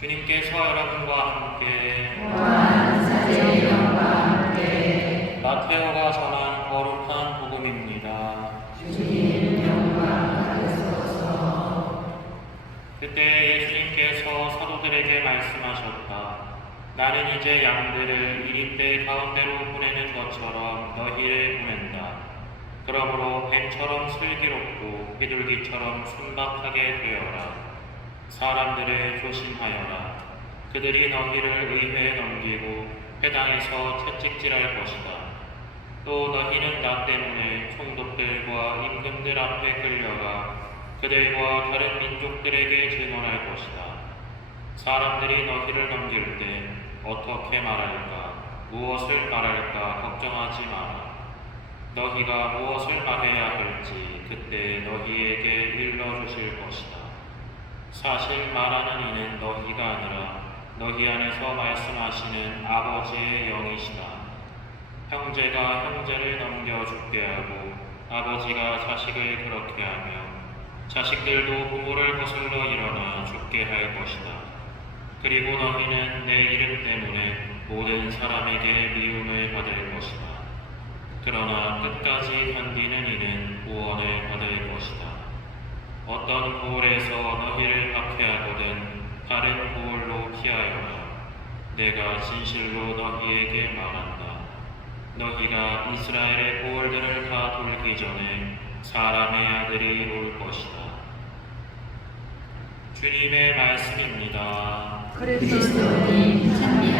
주님께서 여러분과 함께 또한 사제의 영과 함께 마테오가 전한 거룩한 복음입니다. 주님 영광 받으소서 그때 예수님께서 사도들에게 말씀하셨다. 나는 이제 양들을 이리떼 가운데로 보내는 것처럼 너희를 보낸다. 그러므로 뱀처럼 슬기롭고 비둘기처럼 순박하게 되어라. 사람들을 조심하여라. 그들이 너희를 의회에 넘기고 회당에서 채찍질할 것이다. 또 너희는 나 때문에 총독들과 임금들 앞에 끌려가 그들과 다른 민족들에게 증언할 것이다. 사람들이 너희를 넘길 때 어떻게 말할까, 무엇을 말할까 걱정하지 마라. 너희가 무엇을 말해야 할지 그때 너희에게 일러 주실 것이다. 사실 말하는 이는 너희가 아니라 너희 안에서 말씀하시는 아버지의 영이시다. 형제가 형제를 넘겨 죽게 하고 아버지가 자식을 그렇게 하며 자식들도 부모를 거슬러 일어나 죽게 할 것이다. 그리고 너희는 내 이름 때문에 모든 사람에게 미움을 받을 것이다. 그러나 끝까지 견디는 이는 구원을 받을 것이다. 어떤 고을에서 너희를 다른 고을로 피하여라. 내가 진실로 너희에게 말한다. 너희가 이스라엘의 고을들을 다 돌기 전에 사람의 아들이 올 것이다. 주님의 말씀입니다. 그리스도님 찬미합니다